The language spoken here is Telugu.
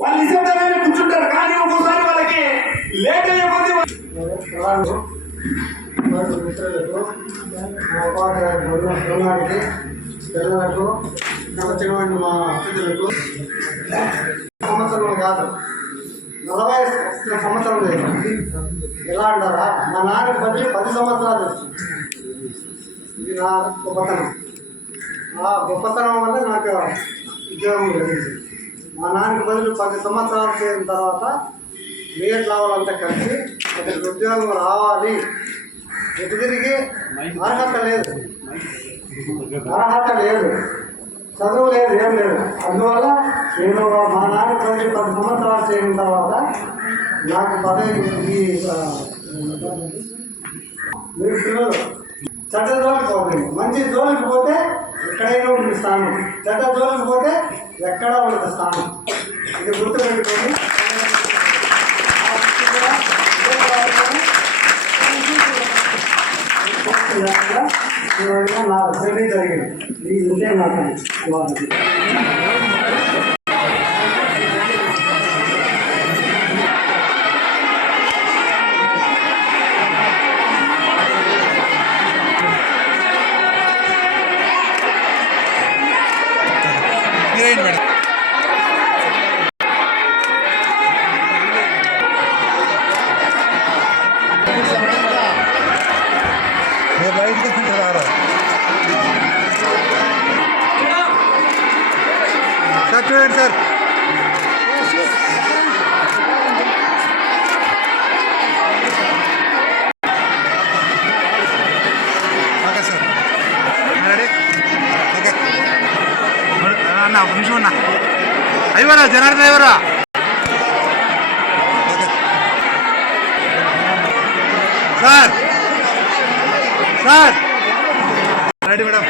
వాళ్ళు నిజంగానే కూర్చుంటారు, కానీ ఒక్కోసారి వాళ్ళకి లేట్ అయిపోతే మిత్రులకు బృందానికి పిల్లలకు వచ్చినటువంటి మా అతిథులకు సంవత్సరం కాదు 40 సంవత్సరం లేదు. ఎలా అంటారా, మా నాన్నకి బట్టి 10 సంవత్సరాలు. ఇది నా గొప్పతనం. ఆ గొప్పతనం వల్ల నాకు ఉద్యోగం లభించింది. మా నాన్నకి బదులు 10 సంవత్సరాలు చేరిన తర్వాత మిగతా రావాలంతా కలిసి అతనికి ఉద్యోగం రావాలి. ఎటు తిరిగి అర్హత లేదు, చదువు లేదు, ఏం లేదు. అందువల్ల నేను మా నాన్న 10 సంవత్సరాలు చేరిన తర్వాత నాకు మీరు పిల్లలు చెడ్డ జోలికి పోతుంది. మంచి జోలికి పోతే ఎక్కడైనా ఉంటుంది స్థానం, చెడ్డ జోలికి పోతే ఎక్కడా ఉండదు స్థానం. ఇది గుర్తుపెట్టుకొని నా జరిగింది. ఈ విషయం నాకు చూడండి sir. Okay sir, ready. Okay అన్న, ఒక నిమిషం అన్న. Ayyavara Janardhan, Ayyavara. Okay sir, sir ready madam.